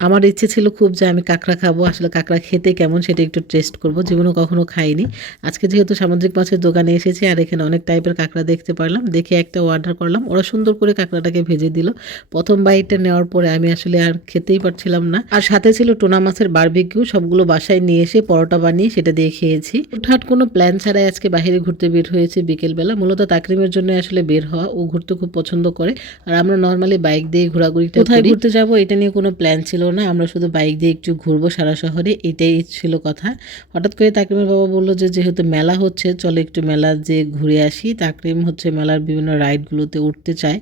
আমার ইচ্ছে ছিল খুব যে আমি কাঁকড়া খাব, আসলে কাঁকড়া খেতে কেমন সেটা একটু টেস্ট করব জীবনে কখনো খাইনি। আজকে যেহেতু সামুদ্রিক মাছের দোকানে এসেছি আর এখানে অনেক টাইপের কাঁকড়া দেখতে পারলাম, দেখে একটা অর্ডার করলাম, ওরা সুন্দর করে কাঁকড়াটাকে ভেজে দিল। প্রথম বাইটটা নেওয়ার পরে আমি আসলে আর খেতেই পারছিলাম না। আর সাথে ছিল টোনা মাছের বারবিকিউ সবগুলো বাসায় নিয়ে এসে পরোটা বানিয়ে সেটা দিয়ে খেয়েছি। হুটহাট কোনো প্ল্যান ছাড়াই আজকে বাইরে ঘুরতে বের হয়েছে বিকেলবেলা, মূলত তাকরিমের জন্য আসলে বের হওয়া, ও ঘুরতে খুব পছন্দ করে। আর আমরা নর্মালি বাইক দিয়ে ঘোরাঘুরি কোথায় ঘুরতে যাব, এটা নিয়ে কোনো প্ল্যান ছিল না আমরা শুধু বাইক দিয়ে একটু ঘুরবো সারা শহরে, এটাই ছিল কথা। হঠাৎ করে তাকরিমের বাবা বলল যে, যেহেতু মেলা হচ্ছে, চলো একটু মেলা যে ঘুরে আসি। তাকরিম হচ্ছে মেলার বিভিন্ন রাইডগুলোতে উঠতে চায়।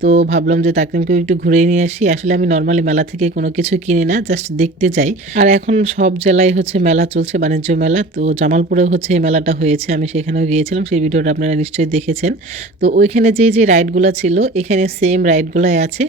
তো ভাবলাম যে, তাকরিমকেও একটু ঘুরে নিয়ে আসি। আসলে আমি নর্মালি মেলা থেকে কোনো কিছু কিনি না, জাস্ট দেখতে চাই আর এখন সব জেলায় হচ্ছে মেলা চলছে, বাণিজ্য মেলা। তো জামালপুরে হচ্ছে এই মেলাটা হয়েছে, আমি সেখানেও গিয়েছিলাম, সেই ভিডিওটা আপনারা নিশ্চয়ই দেখেছেন। তো ওইখানে যে যে রাইডগুলো ছিল, এখানে সেম রাইডগুলোই আছে।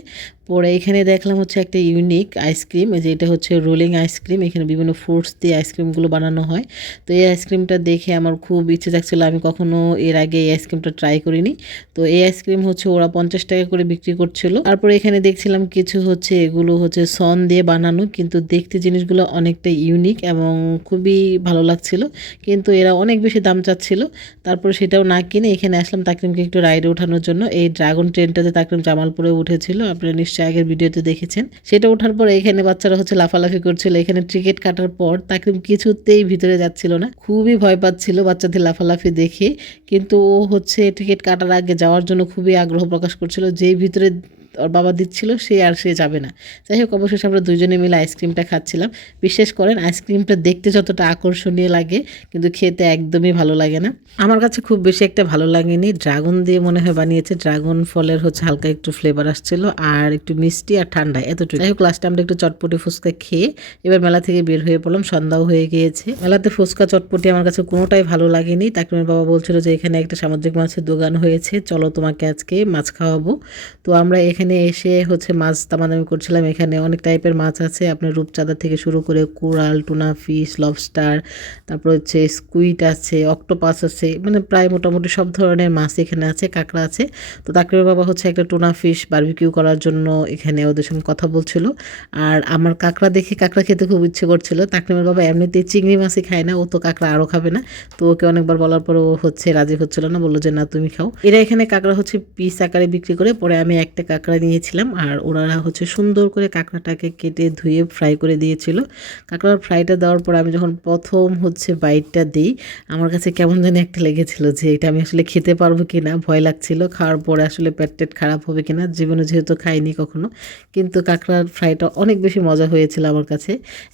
পরে এখানে দেখলাম হচ্ছে একটা ইউনিক আইসক্রিম যে এটা হচ্ছে রোলিং আইসক্রিম এখানে বিভিন্ন ফ্রুটস দিয়ে আইসক্রিমগুলো বানানো হয়। তো এই আইসক্রিমটা দেখে আমার খুব ইচ্ছে যাচ্ছিল আমি কখনো এর আগে এই আইসক্রিমটা ট্রাই করিনি। তো এই আইসক্রিম হচ্ছে ওরা পঞ্চাশ টাকা করে বিক্রি করছিল। তারপরে এখানে দেখছিলাম কিছু হচ্ছে এগুলো হচ্ছে সন দিয়ে বানানো, কিন্তু দেখতে জিনিসগুলো অনেকটা ইউনিক এবং খুবই ভালো লাগছিল। কিন্তু এরা অনেক বেশি দাম চাচ্ছিল। তারপরে সেটাও না কিনে এখানে আসলাম তাকরিমকে একটু রাইডে ওঠানোর জন্য। এই ড্রাগন ট্রেনটাতে তাকরিম জামালপুরে উঠেছিল, আপনারা নিশ্চয়ই আগের ভিডিওতে দেখেছেন। সেটা ওঠার পর এখানে বাচ্চারা হচ্ছে লাফালাফি করছিল। এখানে টিকিট কাটার পর তাকে কিছুতেই ভিতরে যাচ্ছিল না। খুবই ভয় পাচ্ছিল বাচ্চাদের লাফালাফি দেখে। কিন্তু ও হচ্ছে টিকিট কাটার আগে যাওয়ার জন্য খুবই আগ্রহ প্রকাশ করছিল। যেই ভিতরে ওর বাবা দিচ্ছিল, সে আর সে যাবে না। যাই হোক, অবশেষে আমরা দুজনে মিলে আইসক্রিমটা খাচ্ছিলাম। বিশেষ করেন, আইসক্রিমটা দেখতে যতটা আকর্ষণীয় লাগে, কিন্তু খেতে একদমই ভালো লাগে না। আমার কাছে খুব বেশি একটা ভালো লাগেনি। ড্রাগন দিয়ে মনে হয় বানিয়েছে। ড্রাগন ফলের হচ্ছে হালকা একটু ফ্লেভার আসছিল, আর একটু মিষ্টি আর ঠান্ডা এতটুকু যাই হোক লাস্টে আমরা একটু চটপটি ফুচকা খেয়ে এবার মেলা থেকে বের হয়ে পড়লাম। সন্ধ্যাও হয়ে গিয়েছে। মেলাতে ফুচকা, চটপটি আমার কাছে কোনোটাই ভালো লাগেনি। তাকে আমার বাবা বলছিল যে, এখানে একটা সামুদ্রিক মাছের দোকান হয়েছে। চলো তোমাকে আজকে মাছ খাওয়াবো। তো আমরা এখানে এসে হচ্ছে মাছ দামাদামি করছিলাম। এখানে অনেক টাইপের মাছ আছে। আপনার রূপচাঁদা থেকে শুরু করে কোরাল, টুনা ফিশ, লবস্টার, তারপর হচ্ছে স্কুইড আছে, অক্টোপাস আছে মানে প্রায় মোটামুটি সব ধরনের মাছ এখানে আছে, কাঁকড়া আছে। তো তাকরির বাবা হচ্ছে একটা টুনা ফিশ বারবিকিউ করার জন্য এখানে ওদের সঙ্গে কথা বলছিল। আর আমার কাঁকড়া দেখে কাঁকড়া খেতে খুব ইচ্ছে করছিল। তাকরিমের বাবা এমনিতেই চিংড়ি মাছই খায় না, ও তো কাঁকড়া আরও খাবে না। তো ওকে অনেকবার বলার পর ও হচ্ছে রাজি হচ্ছিল না, বলল যে, না, তুমি খাও। এরা এখানে কাঁকড়া হচ্ছে পিস আকারে বিক্রি করে, পরে আমি একটা কাঁকড়া নিয়েছিলাম আর ওনারা হচ্ছে সুন্দর করে কাঁকড়াটাকে কেটে ধুয়ে ফ্রাই করে দিয়েছিল। কাঁকড়ার ফ্রাইটা দেওয়ার পর আমি যখন প্রথম হচ্ছে বাইটটা দিই, আমার কাছে কেমন জানি একটা লেগেছিল যে এটা আমি আসলে খেতে পারব কি না ভয় লাগছিল। খাওয়ার পরে আসলে পেট টেট খারাপ হবে কি না জীবনে যেহেতু খাইনি কখনো, কিন্তু কাঁকড়ার ফ্রাইটা অনেক বেশি মজা হয়েছিল আমার কাছে।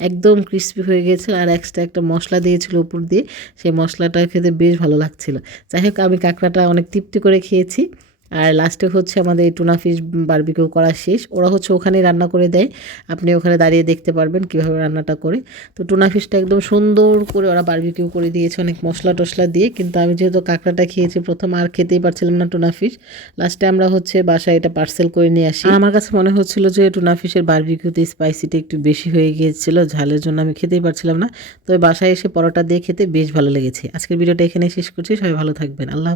একদম ক্রিস্পি হয়ে গিয়েছিল আর এক্সট্রা একটা মশলা দিয়েছিল উপর দিয়ে, সেই মশলাটা খেতে বেশ ভালো লাগছিল। যাই হোক আমি কাঁকড়াটা অনেক তৃপ্তি করে খেয়েছি। আর লাস্টে হচ্ছে আমাদের টুনা ফিশ বারবিকিউ করা শেষ। ওরা হচ্ছে ওখানেই রান্না করে দেয়। আপনি ওখানে দাঁড়িয়ে দেখতে পারবেন কীভাবে রান্নাটা করে। তো টুনা ফিশটা একদম সুন্দর করে ওরা বারবিকিউ করে দিয়েছে, অনেক মশলা টশলা দিয়ে। কিন্তু আমি যেহেতু কাঁকড়াটা খেয়েছি, প্রথম আর খেতেই পারছিলাম না টুনা ফিশ লাস্টে আমরা হচ্ছে বাসায় এটা পার্সেল করে নিয়ে আসি। আমার কাছে মনে হচ্ছিল যে টুনা ফিশের বারবিকিউতে স্পাইসিটা একটু বেশি হয়ে গিয়েছিল, ঝালের জন্য আমি খেতেই পারছিলাম না। তবে বাসায় এসে পরোটা দিয়ে খেতে বেশ ভালো লেগেছে। আজকের ভিডিওটা এখানে শেষ করছি। সবাই ভালো থাকবেন। আল্লাহ।